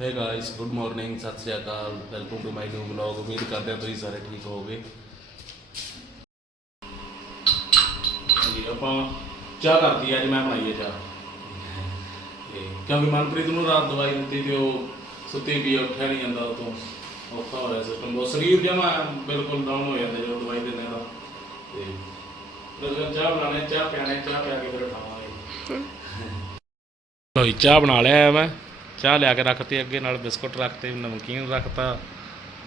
ਹੈ guys good morning ਸਤਿ ਸ਼੍ਰੀ ਅਕਾਲ welcome to my new vlog ਉਮੀਦ ਕਰਦੇ ਹਾਂ ਤੁਸੀਂ ਸਾਰੇ ਠੀਕ ਹੋਵੋਗੇ। ਹਾਂਜੀ ਆਪਾਂ ਚਾਹ ਕਰਤੀ ਅੱਜ ਮੈਂ ਬਣਾਈ ਹੈ ਚਾਹ। ਤੇ ਕਿਉਂਕਿ ਮਨਪ੍ਰੀਤ ਨੂੰ ਰਾਤ ਦਵਾਈ ਦਿੱਤੀ ਤੇ ਉਹ ਸੁੱਤੀ ਆ, ਉੱਠਿਆ ਨਹੀਂ ਜਾਂਦਾ ਉਹ ਤੋਂ ਔਖਾ ਹੋ ਰਿਹਾ ਸਿਸਟਮ ਉਹ ਸਰੀਰ ਜਮਾ ਬਿਲਕੁਲ ਡਾਊਨ ਹੋ ਜਾਂਦਾ ਜਦੋਂ ਦਵਾਈ ਦਿੰਦੇ ਆ ਤਾਂ। ਜਦੋਂ ਚਾਹ ਬਣਾਣੇ ਚਾਹ ਪਿਆਣੇ ਚਾਹ ਪਿਆ ਕੇ ਫਿਰ ਉਠਾਵਾਂਗੇ। ਲੋ ਚਾਹ ਬਣਾ ਲਿਆ ਮੈਂ। ਚਾਹ ਲਿਆ ਕੇ ਰੱਖਤੀ ਅੱਗੇ ਨਾਲ ਬਿਸਕੁਟ ਰੱਖਤੇ ਨਮਕੀਨ ਰੱਖਤਾ।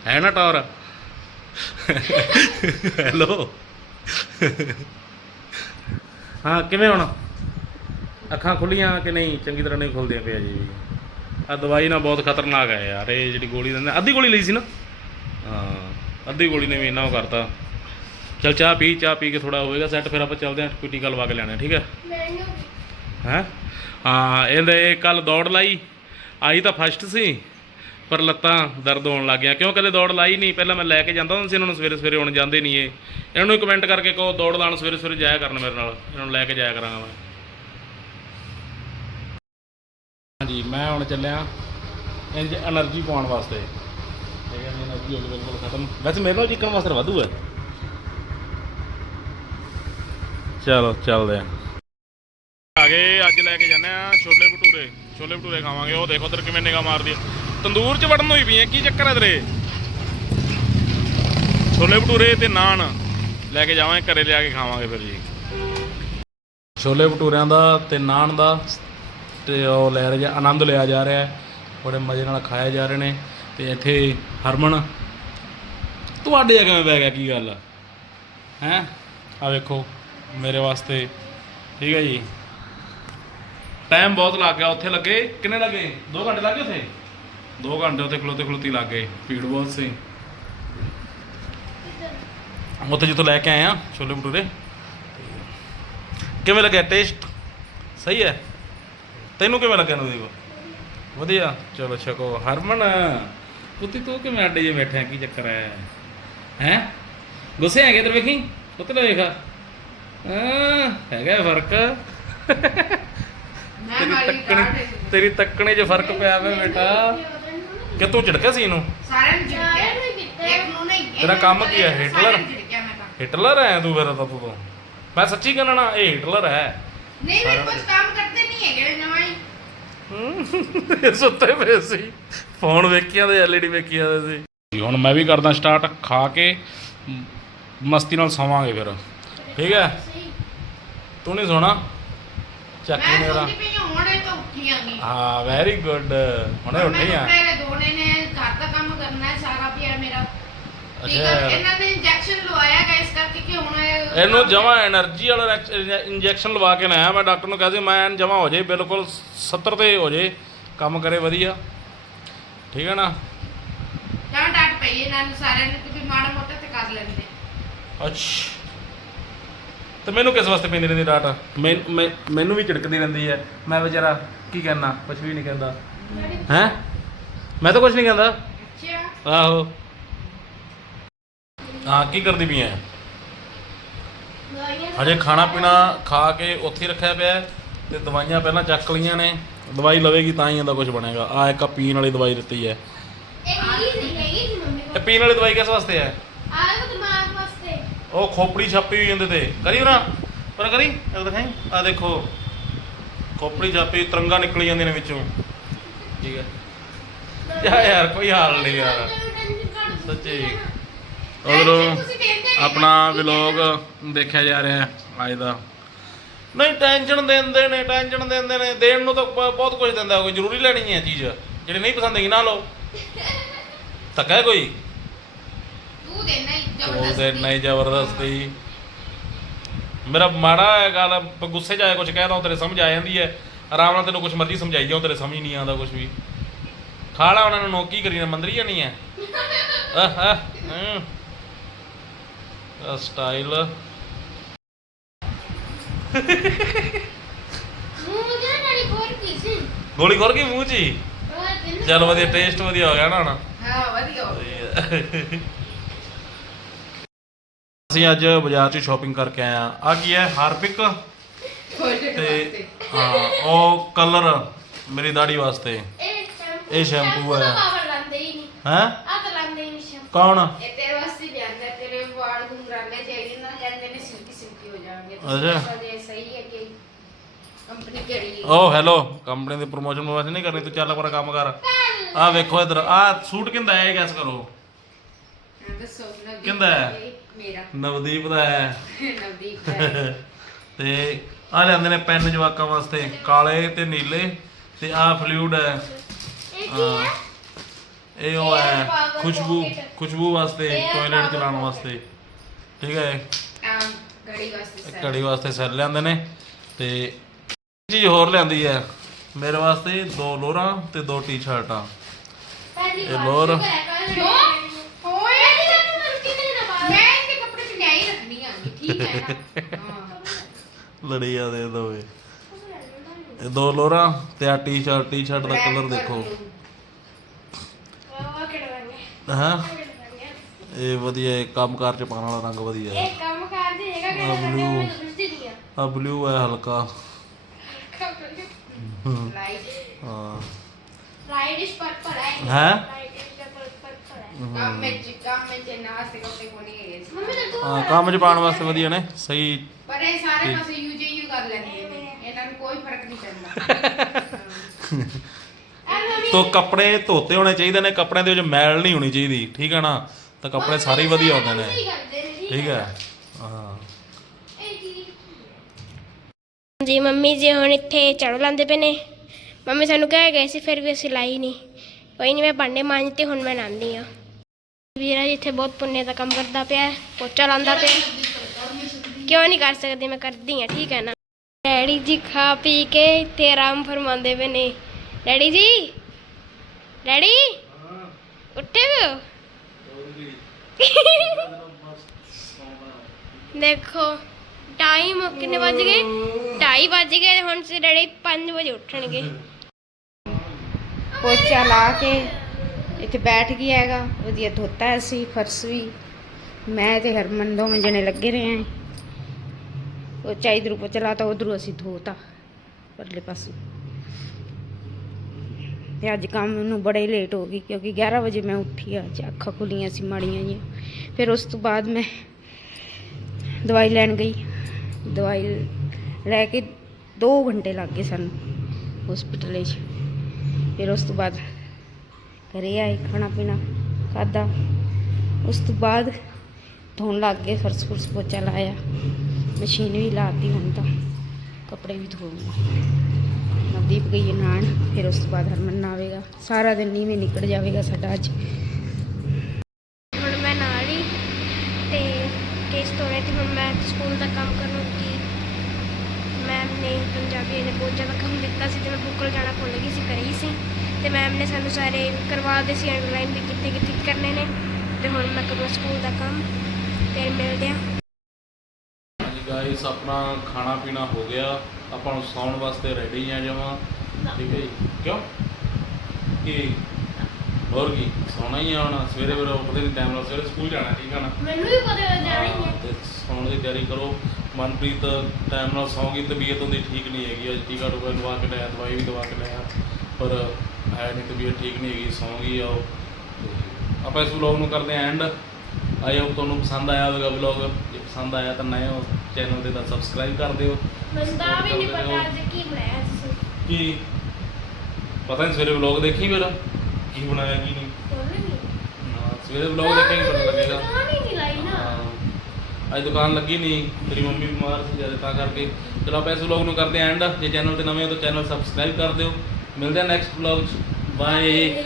ਹੈ ਨਾ ਟੌਰ? ਹੈਲੋ। ਹਾਂ ਕਿਵੇਂ ਹੁਣ? ਅੱਖਾਂ ਖੁੱਲੀਆਂ ਕਿ ਨਹੀਂ? ਚੰਗੀ ਤਰ੍ਹਾਂ ਨਹੀਂ ਖੁੱਲਦੀਆਂ ਪਿਆ ਜੀ। ਆ ਦਵਾਈ ਨਾ ਬਹੁਤ ਖਤਰਨਾਕ ਹੈ ਯਾਰ ਇਹ ਜਿਹੜੀ ਗੋਲੀ ਦਿੰਦੇ ਅੱਧੀ ਗੋਲੀ ਲਈ ਸੀ ਨਾ? ਹਾਂ ਅੱਧੀ ਗੋਲੀ ਨੇ ਵੀ ਇੰਨਾ ਉਹ ਕਰਤਾ। ਚਲ ਚਾਹ ਪੀ ਚਾਹ ਪੀ ਕੇ ਥੋੜਾ ਹੋਏਗਾ ਸੈੱਟ ਫਿਰ ਆਪਾਂ ਚੱਲਦੇ ਹਾਂ ਕੋਈ ਟੀਕਾ ਲਵਾ ਕੇ ਲੈਣਾ ਠੀਕ ਹੈ? ਹੈ? ਹਾਂ ਇਹਦੇ ਕੱਲ ਦੌੜ ਲਾਈ। ਆਈ ਤਾਂ ਫਸਟ ਸੀ, ਪਰ ਲੱਤਾਂ ਦਰਦ ਹੋਣ ਲੱਗ ਗਿਆ ਕਿਉਂ ਕਦੇ ਦੌੜ ਲਾਈ ਨਹੀਂ? ਪਹਿਲਾਂ ਮੈਂ ਲੈ ਕੇ ਜਾਂਦਾ ਹੁੰਦਾ ਸੀ ਇਹਨਾਂ ਨੂੰ ਸਵੇਰੇ ਸਵੇਰੇ, ਹੁਣ ਜਾਂਦੇ ਨਹੀਂ ਇਹ। ਇਹਨਾਂ ਨੂੰ ਕਮੈਂਟ ਕਰਕੇ ਕਹੋ, ਦੌੜ ਲਾਣ ਸਵੇਰੇ ਸਵੇਰੇ ਜਾਇਆ ਕਰਨ ਮੇਰੇ ਨਾਲ। ਇਹਨਾਂ ਨੂੰ ਲੈ ਕੇ ਜਾਇਆ ਕਰਾਂਗਾ ਮੈਂ। ਹਾਂਜੀ, ਮੈਂ ਹੁਣ ਚੱਲਿਆ ਇੰਜ એનર્ਜੀ ਪਾਉਣ ਵਾਸਤੇ। ਠੀਕ ਹੈ એનર્ਜੀ ਹੋ ਗਈ ਬਿਲਕੁਲ ਖਤਮ। ਵੈਸੇ ਮੇਰੇ ਨਾਲ ਵੀ ਵਾਸਤੇ ਵਾਧੂ ਹੈ। ਚਲੋ, ਚੱਲਦੇ ਆ ਗਏ, ਅੱਜ ਲੈ ਕੇ ਜਾਂਦੇ ਆ ਛੋਲੇ ਭਟੂਰੇ। ਛੋਲੇ ਭਟੂਰੇ ਖਾਵਾਂਗੇ, ਉਹ ਦੇਖੋ ਉਧਰ ਕਿਵੇਂ ਨਿਗਾ ਮਾਰਦੀ ਹੈ। ਤੰਦੂਰ 'ਚ ਵੜਨ ਹੋਈ ਪਈ ਹੈ, ਕੀ ਚੱਕਰ ਹੈ ਤੇਰੇ? ਛੋਲੇ ਭਟੂਰੇ ਤੇ ਨਾਨ ਲੈ ਕੇ ਜਾਵਾਂਗੇ, ਘਰੇ ਲਿਆ ਕੇ ਖਾਵਾਂਗੇ ਫਿਰ ਜੀ। ਛੋਲੇ ਭਟੂਰਿਆਂ ਦਾ ਤੇ ਨਾਨ ਦਾ ਤੇ ਉਹ ਲੈ ਰਿਹਾ, ਆਨੰਦ ਲਿਆ ਜਾ ਰਿਹਾ ਹੈ, ਬੜੇ ਮਜ਼ੇ ਨਾਲ ਖਾਏ ਜਾ ਰਹੇ ਨੇ। ਤੇ ਇੱਥੇ ਹਰਮਨ, ਤੁਹਾਡੇ ਜਾ ਕਿਵੇਂ ਬਹਿ ਗਿਆ, ਕੀ ਗੱਲ ਹੈ? ਆ ਵੇਖੋ, ਮੇਰੇ ਵਾਸਤੇ, ਠੀਕ ਹੈ ਜੀ। ਟਾਈਮ ਬਹੁਤ ਲੱਗ ਗਿਆ, ਉੱਥੇ ਲੱਗੇ। ਕਿੰਨੇ ਲੱਗੇ? 2 ਘੰਟੇ ਲੱਗੇ ਉੱਥੇ? 2 ਘੰਟੇ ਉੱਥੇ ਖਲੋਤੇ ਖਲੋਤੀ ਲੱਗ ਗਏ। ਭੀੜ ਬਹੁਤ ਸੀ। ਉੱਥੇ ਜਿੱਥੋਂ ਲੈ ਕੇ ਆਏ ਆ, ਛੋਲੇ ਭਟੂਰੇ। ਕਿਵੇਂ ਲੱਗਿਆ ਟੇਸਟ ਸਹੀ ਹੈ? ਤੈਨੂੰ ਕਿਵੇਂ ਲੱਗਿਆ ਨਦੀਪ ਵਧੀਆ। ਚਲੋ ਛਕੋ। ਹਰਮਨ, ਪੁੱਤੀ, ਤੂੰ ਕਿਵੇਂ ਅੱਡੇ ਜੇ ਬੈਠਾ ਕੀ ਚੱਕਰ ਹੈ? ਹੈ? ਗੁੱਸੇ ਹੈਗੇ ਤੇ ਵੇਖੀ? ਉੱਤੇ ਲੈ ਹਾਂ ਹੈਗਾ ਫ਼ਰਕ। ਤੇਰੀ ਤੱਕਣੀ ਤੇਰੀ ਤੱਕਣੇ 'ਚ ਫ਼ਰਕ ਪਿਆ ਵੇ ਬੇਟਾ। ਕਿ ਤੂੰ ਝਿੜਕਿਆ ਸੀ ਇਹਨੂੰ? ਸਾਰਿਆਂ ਨੂੰ ਝਿੜਕਿਆ। ਇੱਕ ਨੂੰ ਨਹੀਂ ਤੇਰਾ ਕੰਮ ਕੀ ਹੈ, ਹਿਟਲਰ? ਸਾਰਿਆਂ ਨੂੰ ਝਿੜਕਿਆ ਮੈਂ ਤਾਂ। ਹਿਟਲਰ ਹੈ ਤੂੰ ਫਿਰ ਤਾਂ ਤੂੰ ਤਾਂ। ਮੈਂ ਸੱਚੀ ਕਹਿਣਾ ਇਹ ਹਿਟਲਰ ਹੈ। ਨਹੀਂ ਮੈਂ ਕੁਝ ਕੰਮ ਕਰਦੇ ਨਹੀਂ ਹੈਗੇ ਨਵਾਂ ਹੀ। ਇਹ ਸੁੱਤੇ ਪਏ ਸੀ। ਫੋਨ ਵੇਖੀਆਂ ਤੇ ਐਲਈਡੀ ਵੇਖੀਆਂ ਤੇ ਸੀ। ਹੁਣ ਮੈਂ ਵੀ ਕਰਦਾ ਸਟਾਰਟ ਖਾ ਕੇ ਮ- ਮਸਤੀ ਨਾਲ ਸੌਵਾਂਗੇ ਫਿਰ। ਠੀਕ ਹੈ? ਤੂੰ ਨਹੀਂ ਸੋਣਾ? ਚਾਕੀ ਮੈਂ ਮੇਰਾ। ਹਾਂ, ਵੈਰੀ ਗੁੱਡ ਹੁਣੇ ਉੱਠੀ ਆ। ਕੱਪੜੇ ਨੇ ਘਰ ਦਾ ਕੰਮ ਕਰਨਾ ਹੈ ਸਾਰਾ ਪਿਆ ਮੇਰਾ। ਇਹਨਾਂ ਨੇ ਇੰਜੈਕਸ਼ਨ ਲਵਾਇਆ ਗਾ ਇਸ ਕਰਕੇ ਕਿ ਹੁਣ ਇਹ- ਇਹਨੂੰ ਜਮਾ એનર્ਜੀ ਵਾਲਾ ਮੈਂ ਡਾਕਟਰ ਨੂੰ ਕਿਹਾ ਮੈਂ ਜਮਾ ਹੋ ਜੇ ਬਿਲਕੁਲ 70 ਤੇ ਹੋ ਜੇ ਕੰਮ ਕਰੇ ਵਧੀਆ। ਠੀਕ ਹੈ ਨਾ? ਡਾਂਟ ਡਾਂਟ ਪਈ ਇਹਨਾਂ ਸਾਰਿਆਂ ਨੂੰ ਕਿ ਵੀ ਮਾੜਾ ਮੋਟਾ ਤੇ ਕਰ ਲੈਂਦੇ। ਅੱਛਾ। ਤੇ ਮੈਨੂੰ ਕਿਸ ਵਾਸਤੇ ਪੈਂਦੀ ਰਹਿੰਦੀ ਡਾਟ ਮੈਨੂੰ ਵੀ ਝਿੜਕਦੀ ਰਹਿੰਦੀ ਹੈ। ਮੈਂ ਵਿਚਾਰਾ ਕੀ ਕਹਿਣਾ ਕੁਝ ਵੀ ਨਹੀਂ ਕਹਿੰਦਾ। ਹੈ? ਮੈਂ ਤਾਂ ਕੁਝ ਨਹੀਂ ਕਹਿੰਦਾ। ਅੱਛਾ ਆਹੋ। ਹਾਂ ਕੀ ਕਰਦੀ ਪਈ ਐ? ਹਜੇ ਖਾਣਾ ਪੀਣਾ ਖਾ ਕੇ ਉੱਥੇ ਹੀ ਰੱਖਿਆ ਪਿਆ ਤੇ ਦਵਾਈਆਂ ਪਹਿਲਾਂ ਚੱਕ ਲਈਆਂ ਨੇ। ਦਵਾਈ ਲਵੇਗੀ ਤਾਂ ਹੀ ਇਹਦਾ ਕੁਝ ਬਣੇਗਾ। ਆ ਇੱਕ ਪੀਣ ਵਾਲੀ ਦਵਾਈ ਦਿੱਤੀ ਹੈ। ਇਹ ਪੀਣ ਵਾਲੀ ਦਵਾਈ ਕਿਸ ਵਾਸਤੇ ਹੈ? ਉਹ ਖੋਪੜੀ ਛਾਪੀ ਹੋਈ ਜਾਂਦੇ ਤੇ। ਕਰੀ ਨਾ ਪਰ ਕਰੀ? ਇਹ ਦਿਖਾਈ। ਆ ਦੇਖੋ। ਖੋਪੜੀ ਛਾਪੀ, ਤਰੰਗਾ ਨਿਕਲੀ ਜਾਂਦੇ ਨੇ ਵਿੱਚੋਂ। ਠੀਕ ਹੈ ਯਾ ਯਾਰ, ਕੋਈ ਹਾਲ ਨਹੀਂ ਯਾਰ। ਸੱਚੀ। ਉਧਰੋਂ ਆਪਣਾ ਵਲੌਗ ਦੇਖਿਆ ਜਾ ਰਿਹਾ ਹੈ ਅੱਜ ਦਾ। ਨਹੀਂ ਟੈਨਸ਼ਨ ਦਿੰਦੇ ਨੇ ਟੈਨਸ਼ਨ ਦਿੰਦੇ ਨੇ। ਦੇਣ ਨੂੰ ਤਾਂ ਬਹੁਤ ਕੁਝ ਦਿੰਦਾ। ਕੋਈ ਜ਼ਰੂਰੀ ਲੈਣੀ ਹੈ ਚੀਜ਼। ਜਿਹੜੀ ਨਹੀਂ ਪਸੰਦ ਹੈਗੀ, ਨਾ ਲਓ। ਧੱਕਾ ਕੋਈ? ਤੂੰ ਦੇਣਾ ਹੀ ਉਹ ਜ਼ਬਰਦਸਤੀ। ਨਹੀਂ ਜ਼ਬਰਦਸਤੀ। ਮੇਰਾ ਮਾੜਾ ਹੈ ਗੱਲ ਗੁੱਸੇ 'ਚ ਆਇਆ ਕੁਝ ਕਹਿ ਰਹਾ ਤੇਰੇ ਸਮਝ ਆ ਜਾਂਦੀ ਹੈ ਆਰਾਮ ਨਾਲ ਤੈਨੂੰ ਕੁਝ ਮਰਜ਼ੀ ਸਮਝਾਈ ਜਾਓ ਤੇਰੇ ਸਮਝ ਨਹੀਂ ਆਉਂਦਾ ਕੁਝ ਵੀ। ਖਾ ਲਾ ਉਹਨਾਂ ਨੂੰ ਨੋਕੀ ਕਰੀ ਨਾ ਮੰਦਰੀ ਜਾਣੀ ਹੈ। ਆਹ ਆਹ ਸਟਾਈਲ ਗੋਲੀ ਖੋਰ ਗਈ ਮੂੰਹ 'ਚ ਹੀ? ਚੱਲ ਵਧੀਆ ਟੇਸਟ ਵਧੀਆ ਹੋ ਗਿਆ ਨਾ ਹੁਣ। ਹਾਂ ਵਧੀਆ ਹੋ ਗਿਆ। ਅਸੀਂ ਅੱਜ ਬਾਜ਼ਾਰ 'ਚ ਸ਼ਾਪਿੰਗ ਕਰਕੇ ਆਏ ਆ ਆ ਕੀ ਹੈ? ਹਾਰਪਿਕ? ਤੇ ਹਾਂ ਉਹ ਕਲਰ ਮੇਰੀ ਦਾੜੀ ਵਾਸਤੇ। ਇਹ ਸ਼ੈਂਪੂ ਹੈ। ਹੀ ਆ ਤਾਂ ਲਾਂਦੇ ਹੀ ਨਹੀਂ ਸ਼ੈਂਪੂ ਕੌਣ? ਇਹ ਤੇਰੇ ਵਾਸਤੇ ਲਿਆਂਦਾ ਤੇਰੇ ਵਾਲ ਘੁੰਗਰਾਨੇ ਚਾਹੀਦੇ ਨਾ ਕਹਿੰਦੇ ਨੇ ਸਿਲਕੀ ਸਿਲਕੀ ਹੋ ਜਾਣਗੇ। ਅੱਛਾ। ਅੱਛਾ ਸਹੀ ਹੈ ਕਿ ਕੰਪਨੀ ਕਿਹੜੀ ਹੈ? ਓ ਹੈਲੋ ਕੰਪਨੀ ਦੀ ਪ੍ਰੋਮੋਸ਼ਨ ਵਾਸਤੇ ਨਹੀਂ ਕਰਨੀ ਤੂੰ ਚੱਲ ਆਪਣਾ ਕੰਮ ਕਰ। ਆ ਵੇਖੋ ਇਧਰ। ਆ ਸੂਟ ਕਿੰਦਾ ਹੈ? ਗੈਸ ਕਰੋ। ਹਾਂ, ਦੱਸੋ। ਨਵਦੀਪ ਕਿਹਦਾ ਹੈ? ਮੇਰਾ। ਨਵਦੀਪ ਦਾ ਹੈ। ਨਵਦੀਪ ਦਾ ਤੇ ਆ ਲਿਆਂਦੇ ਨੇ ਪੈਨ ਜਵਾਕਾਂ ਵਾਸਤੇ ਕਾਲੇ ਤੇ ਨੀਲੇ ਤੇ ਆ ਫਲੂਇਡ ਹੈ। ਇਹ ਕੀ ਹੈ? ਇਹ ਉਹ ਹੈ ਖੁਸ਼ਬੂ ਖੁਸ਼ਬੂ ਵਾਸਤੇ ਟਾਇਲਟ ਚਲਾਉਣ ਵਾਸਤੇ। ਠੀਕ ਹੈ। ਗੜੀ ਵਾਸਤੇ ਸਰ। ਘੜੀ ਵਾਸਤੇ ਸੈੱਲ ਲਿਆਂਦੇ ਨੇ। ਤੇ ਇੱਕ ਚੀਜ਼ ਹੋਰ ਲਿਆਂਦੀ ਹੈ। ਮੇਰੇ ਵਾਸਤੇ ਦੋ ਲੋਰਾਂ ਤੇ ਦੋ ਟੀ-ਸ਼ਰਟਾਂ। ਇਹ ਲੋਰ। ਸ਼ੁਕਰ ਹੈ ਕੱਲ੍ਹ ਕਿਉਂ? ਹੋਏ ਓਏ ਮੈਨੂੰ ਕਿੰਨੇ ਦਿਨ ਬਾਅਦ ਮੈਂ ਇਹਦੇ ਕੱਪੜੇ ਚ ਨਿਆਈ ਰੱਖਣੀ ਆਂਗੀ ਠੀਕ ਹੈ ਨਾ ਹਾਂ ਲੜੀ ਜਾਂਦੇ ਦੋਵੇਂ। ਇਹ ਦੋ ਲੋਰਾਂ ਤੇ ਆ ਟੀ-ਸ਼ਰਟ ਟੀ-ਸ਼ਰਟ ਦਾ ਕਲਰ ਦੇਖੋ। ਹੈ? ਹਾਂ? ਹੈ? ਇਹ ਵਧੀਆ ਹੈ ਕੰਮਕਾਰ ਚ ਪਾਉਣ ਵਾਲਾ ਰੰਗ ਵਧੀਆ ਹੈ। ਇਹ ਕੰਮ ਕਰਦੇ ਹੈਗਾ ਹੈ? ਪੁੱਛਦੀ ਨਹੀਂ ਆ। ਬਲੂ ਹੈ ਹਲਕਾ। ਹਮ, ਲਾਈਟ ਹਾਂ। ਰਾਈਡਿਸ਼ ਪਰਪਲ ਹੈ? ਹੈਂ? ਕੰਮ ਵਿੱਚ ਕੰਮ ਵਿੱਚ ਕੋਣੀ ਸੀ ਮੰਮੀ ਤੂੰ ਹਾਂ ਕੰਮ ਚ ਪਾਉਣ ਵਾਸਤੇ ਵਧੀਆ ਨੇ ਸਹੀ ਪਰ ਇਹ ਸਾਰੇ ਪਾਸੇ ਯੂਜ ਯੂ ਕਰ ਲੈਂਦੇ ਨੇ ਇਹਨਾਂ ਨੂੰ ਕੋਈ ਫ਼ਰਕ ਨਹੀਂ ਪੈਂਦਾ। ਤੋ ਕੱਪੜੇ ਧੋਤੇ ਹੋਣੇ ਚਾਹੀਦੇ ਨੇ ਕੱਪੜਿਆਂ ਦੇ ਵਿੱਚ ਮੈਲ ਨਹੀਂ ਹੋਣੀ ਚਾਹੀਦੀ ਠੀਕ ਹੈ ਨਾ? ਤਾਂ ਕੱਪੜੇ ਸਾਰੇ ਹੀ ਵਧੀਆ ਹੁੰਦੇ ਨੇ। ਠੀਕ ਹੈ। ਜੀ ਮੰਮੀ ਜੀ ਹੁਣ ਇੱਥੇ ਝਾੜੂ ਲਾਉਂਦੇ ਪਏ ਨੇ। ਮੰਮੀ ਸਾਨੂੰ ਕਹਿ ਗਏ ਸੀ ਫਿਰ ਵੀ ਅਸੀਂ ਲਾਈ ਨਹੀਂ। ਕੋਈ ਨਹੀਂ ਮੈਂ ਭਾਂਡੇ ਮਾਂਜ ਤੇ ਹੁਣ ਮੈਂ ਨਾਂਦੀ ਆ ਵੀਰਾ ਜੀ, ਇੱਥੇ ਬਹੁਤ ਪੁੰਨੇ ਦਾ ਕੰਮ ਕਰਦਾ ਪਿਆ ਪੋਚਾ ਲਾਉਂਦਾ ਪਿਆ ਕਿਉਂ ਨਹੀਂ ਕਰ ਸਕਦੀ? ਮੈਂ ਕਰਦੀ ਆ ਠੀਕ ਹੈ ਨਾ? ਡੈਡੀ ਜੀ, ਖਾ ਪੀ ਕੇ ਤੇ ਆਰਾਮ ਫਰਮਾਉਂਦੇ ਪਏ ਨੇ। ਡੈਡੀ ਜੀ? ਡੈਡੀ? ਉੱਠੇ ਵੇ ਹੋ? ਦੇਖੋ, ਟਾਈਮ ਕਿੰਨੇ ਵੱਜ ਗਏ? 2:30 ਵੱਜ ਗਏ ਹੁਣ ਸੇ ਡੈਡੀ 5 ਵਜੇ ਉੱਠਣਗੇ। ਪੋਚਾ ਲਾ ਕੇ ਇੱਥੇ ਬੈਠ ਗਿਆ ਹੈਗਾ, ਵਧੀਆ ਧੋਤਾ ਸੀ ਫਰਸ਼ ਵੀ। ਮੈਂ ਤੇ ਹਰਮਨ ਦੋਵੇਂ ਜਣੇ ਲੱਗੇ ਰਹੇ ਆਂ ਪੋਚਾ ਇਧਰੋਂ ਪੋਚਾ ਲਾਤਾ ਉਧਰੋਂ ਅਸੀਂ ਧੋਤਾ, ਪਰਲੇ ਪਾਸੇ। ਤੇ ਅੱਜ ਕੰਮ ਨੂੰ ਬੜੇ ਲੇਟ ਹੋ ਗਈ, ਕਿਉਂਕਿ 11 ਵਜੇ ਮੈਂ ਉੱਠੀ ਅੱਜ ਅੱਖਾਂ ਖੁੱਲੀਆਂ ਸੀ ਮਾੜੀਆਂ ਜੀਆਂ ਫਿਰ ਉਸ ਤੋਂ ਬਾਅਦ ਮੈਂ ਦਵਾਈ ਲੈਣ ਗਈ। ਦਵਾਈ ਲੈ ਕੇ 2 ਘੰਟੇ ਲੱਗ ਗਏ ਸਾਨੂੰ ਹਸਪੀਟਲ ਵਿੱਚ। ਫਿਰ ਉਸ ਤੋਂ ਬਾਅਦ ਘਰੇ ਆਏ, ਖਾਣਾ ਪੀਣਾ ਖਾਦਾ ਉਸ ਤੋਂ ਬਾਅਦ ਧੋਣ ਲੱਗ ਗਏ, ਫਰਸ਼ ਫੁਰਸ਼ ਪੋਚਾ ਲਾਇਆ, ਮਸ਼ੀਨ ਵੀ ਲਾਤੀ ਹੁਣ ਤਾਂ, ਕੱਪੜੇ ਵੀ ਧੋ ਗਏ ਨਵਦੀਪ ਗਈ ਹੈ ਫਿਰ ਉਸ ਤੋਂ ਬਾਅਦ ਹਰਮਨ ਆਵੇਗਾ ਸਾਰਾ ਦਿਨ ਨੀਵੇਂ ਨਿਕਲ ਜਾਵੇਗਾ ਸਾਡਾ ਅੱਜ। ਹੁਣ ਮੈਂ ਨਾਲ ਹੀ, ਤੇ ਕੇਸ ਤੋੜੇ ਤੇ ਹੁਣ ਮੈਂ ਸਕੂਲ ਦਾ ਕੰਮ ਕਰਨ ਮੈਮ ਨੇ ਪੰਜਾਬੀ ਨੇ ਬਹੁਤ ਜ਼ਿਆਦਾ ਕੰਮ ਦਿੱਤਾ ਸੀ ਤੇ ਮੈਂ ਬੁੱਕ ਜਾਣਾ ਭੁੱਲ ਗਈ ਸੀ, ਘਰੇ ਸੀ। ਤੇ ਮੈਮ ਨੇ ਸਾਨੂੰ ਸਾਰੇ ਕਰਵਾ ਦੇ ਸੀ ਅੰਡਰਲਾਈਨ ਵੀ ਕਿੱਥੇ ਕਿੱਥੇ ਕਰਨੇ ਨੇ। ਤੇ ਹੁਣ ਮੈਂ ਕਰੂੰ ਸਕੂਲ ਦਾ ਕੰਮ ਫਿਰ ਮਿਲਦੇ ਹਾਂ। ਹਾਂਜੀ ਗਾਇਸ ਆਪਣਾ ਖਾਣਾ ਪੀਣਾ ਹੋ ਗਿਆ। ਆਪਾਂ ਨੂੰ ਸੌਣ ਵਾਸਤੇ ਰੈਡੀ ਆ ਜਾਵਾਂ ਠੀਕ ਹੈ ਜੀ? ਕਿਉਂ? ਕੀ? ਹੋਰ ਕੀ? ਸੌਣਾ ਹੀ ਆ ਹੁਣ। ਸਵੇਰੇ ਵੇਰੇ ਉੱਠਦੇ ਨਹੀਂ ਟਾਈਮ ਨਾਲ ਸਵੇਰੇ ਸਕੂਲ ਜਾਣਾ ਠੀਕ ਆ ਨਾ? ਮੈਨੂੰ ਵੀ ਪਤਾ ਜਾਣਾ ਹੀ ਹੈ ਤੇ ਸੌਣ ਦੀ ਤਿਆਰੀ ਕਰੋ। ਮਨਪ੍ਰੀਤ ਟਾਈਮ ਨਾਲ ਸੌਂਗੀ ਤਬੀਅਤ ਉਹਦੀ ਠੀਕ ਨਹੀਂ ਹੈਗੀ ਅੱਜ। ਟੀਕਾ ਟੂਕਾ ਲਵਾ ਕੇ ਲਿਆ ਦਵਾਈ ਵੀ ਦਵਾ ਕੇ ਲਿਆ। ਪਰ ਹੈ ਨਹੀਂ ਤਬੀਅਤ ਠੀਕ ਨਹੀਂ ਹੈਗੀ ਸੌਂਗੀ ਆ ਉਹ। ਤੇ ਆਪਾਂ ਇਸ ਵਲੌਗ ਨੂੰ ਕਰਦੇ ਆਂ ਐਂਡ ਆਈ ਹੋਪ ਤੁਹਾਨੂੰ ਪਸੰਦ ਆਇਆ ਹੋਵੇਗਾ ਵਲੌਗ। ਜੇ ਪਸੰਦ ਆਇਆ ਤਾਂ ਨਏ ਹੋ ਚੈਨਲ ਤੇ ਤਾਂ ਸਬਸਕ੍ਰਾਈਬ ਕਰ ਦਿਓ। ਮੈਨੂੰ ਤਾਂ ਵੀ ਨਹੀਂ ਪਤਾ ਅੱਜ ਕੀ ਬਣਾਇਆ ਤੁਸੀਂ। ਕੀ? ਪਤਾ ਨਹੀਂ ਸਵੇਰੇ ਵਲੌਗ ਦੇਖੀ ਮੇਰਾ ਕੀ ਬਣਾਇਆ ਕੀ ਨਹੀਂ? ਸਵੇਰੇ ਵਲੌਗ ਦੇਖੇਂਗੇ ਪਤਾ ਲੱਗੇਗਾ। ਅੱਜ ਦੁਕਾਨ ਲੱਗੀ ਨਹੀਂ ਤੇਰੀ ਮੰਮੀ ਬਿਮਾਰ ਸੀ ਜਦ ਤਾਂ ਕਰਕੇ। ਚਲੋ ਆਪਾਂ ਇਸ ਵਲੌਗ ਨੂੰ ਕਰਦੇ ਐਂਡ ਜੇ ਚੈਨਲ ਤੇ ਨਵੇਂ ਹੋ ਤਾਂ ਚੈਨਲ ਸਬਸਕ੍ਰਾਈਬ ਕਰ ਦਿਓ। ਮਿਲਦੇ ਆ ਨੈਕਸਟ ਵਲੌਗ 'ਚ ਬਾਏ